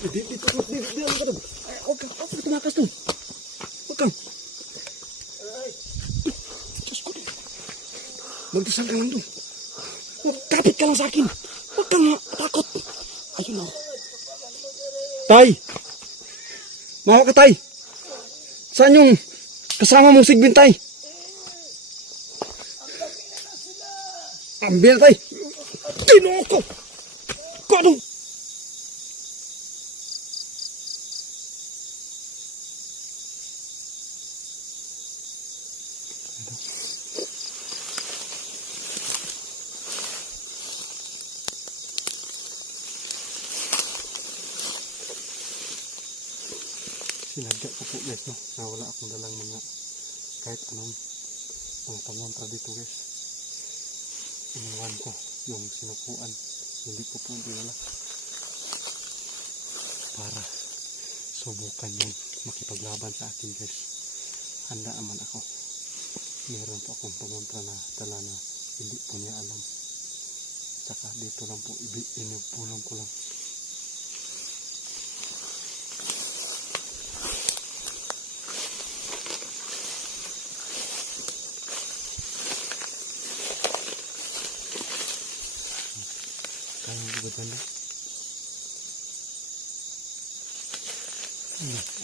Huwag kang tumakas doon. Huwag kang. Diyos ko din. Magdasal ka lang doon. Kapit ka lang sa akin. Huwag kang takot. Ayun o. Tay! Mahawa ka, Tay! Saan yung kasama mong sigbin, Tay? Ambil, Tay! Tinoko! Kano? Sinadya ko po guys, no? Na wala akong dalang mga kahit anong mga pamontra dito guys. Iniwan ko yung sinukuan. Hindi ko po dinala para subukan yung makipaglaban sa akin guys. Handa naman ako. Meron po akong pamontra na dala na hindi po niya alam. Saka dito lang po inipulong ko lang. Ganda.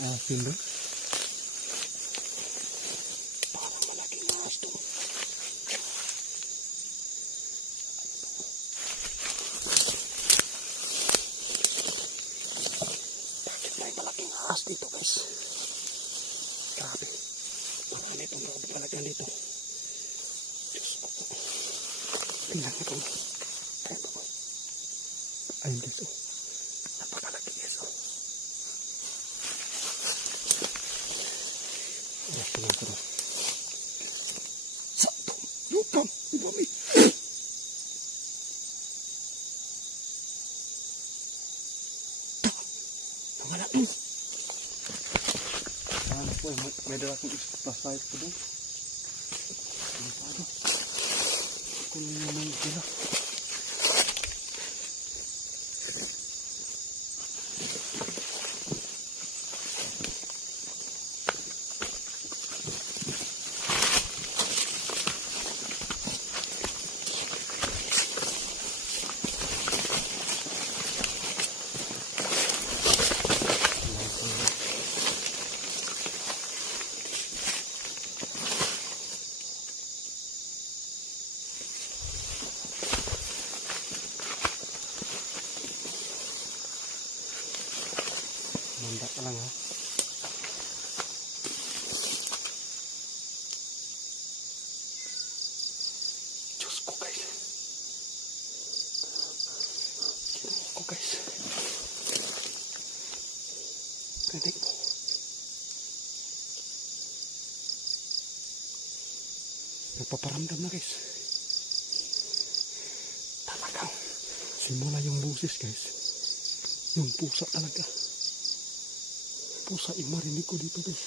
Asin ba? Parang malaking ahas to. Bakit may malaking ahas dito guys? Grabe. Marami itong grabe palagyan dito. Diyos ko. Tingnan mo ito. Ayun guys, oh. Napakalaki guys, oh. Aras ko lang ito. Sakto! Lukam! Ibami! Nangalak mo! Ano po, may dala kong flashlight ko doon. Ano pa ito? Kung ano may dala. Manda ka lang ha. Diyos ko guys. Kinuha ko guys. Rinig mo. Nagpaparamdam na guys. Talagang simula yung busis guys. Yung pusa talaga. Pusa yung marinig ko dito guys.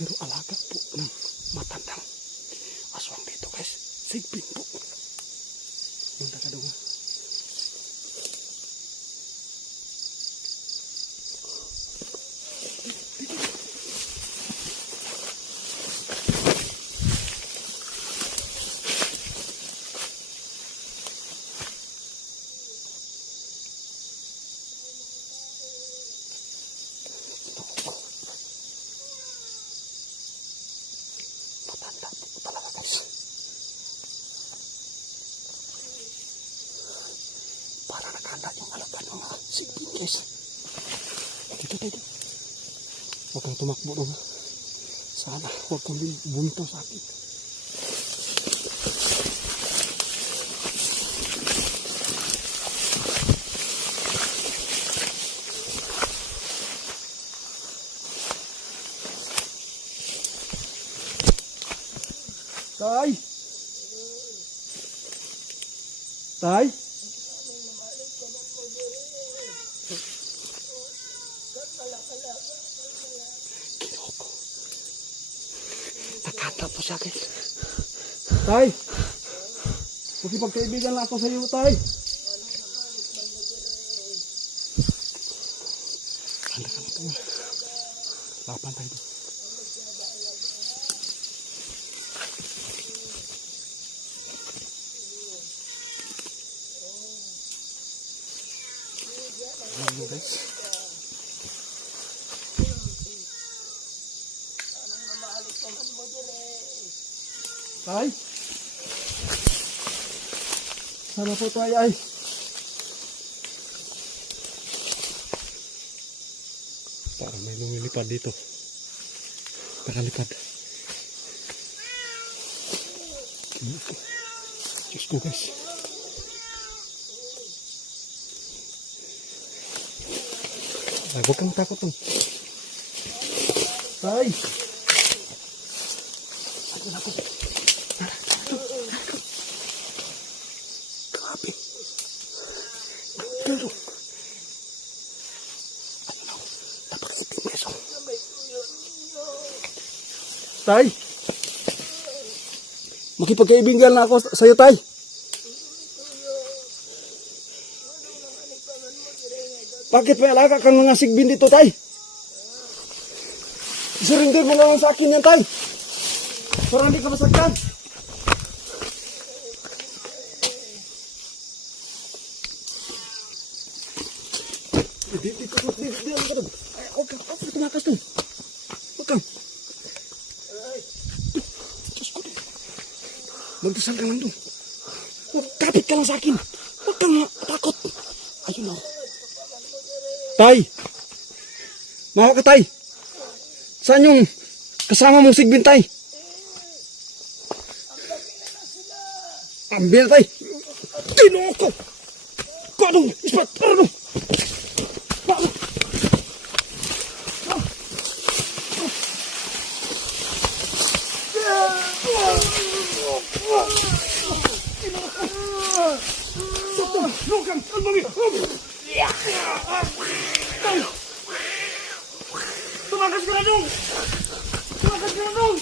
Pero alaga po ng matandang aswang dito guys. Sigbin po. Yung nakadunga. Para nakahanda yung alaga ng mga sigbin guys. Dito. Huwag kang tumakbo doon. Sana huwag kang bumitaw sa akin. Tay! Tay! Kinoko. Nakatapos siya guys. Tay! Makipagkaibigan lang ako sa iyo, Tay. usapan tayo doon. Ayan guys. Tay, sana po tayo ay parang may lumilipad dito. Nakalipad. Diyos ko guys. Ay, huwag kang takot lang. Tay! Ayun ako. Grabe. Pero, ayun ako. Napakaitim guys. Tay! Makipagkaibigan na ako sa'yo, Tay. Bakit may alaga kang mga sigbin dito, Tay? Surrender mo na lang sa akin yan, Tay. Para hindi ka masaktan. Dito ka doon. Huwag kang tumakas doon. Huwag kang. Diyos ko din. Magdasal ka lang doon. Kapit ka lang sa akin. Huwag kang takot. Ayun o. Tay! Mawa ka, Tay! Saan yung kasama mong sigbin, Tay? Ambil na, Tay! Tinoo ko! Kadong! Ispat! Ano? Paano? Lukan! Almami! Tay! Tumakas ka na dong! Tumakas ka na dong!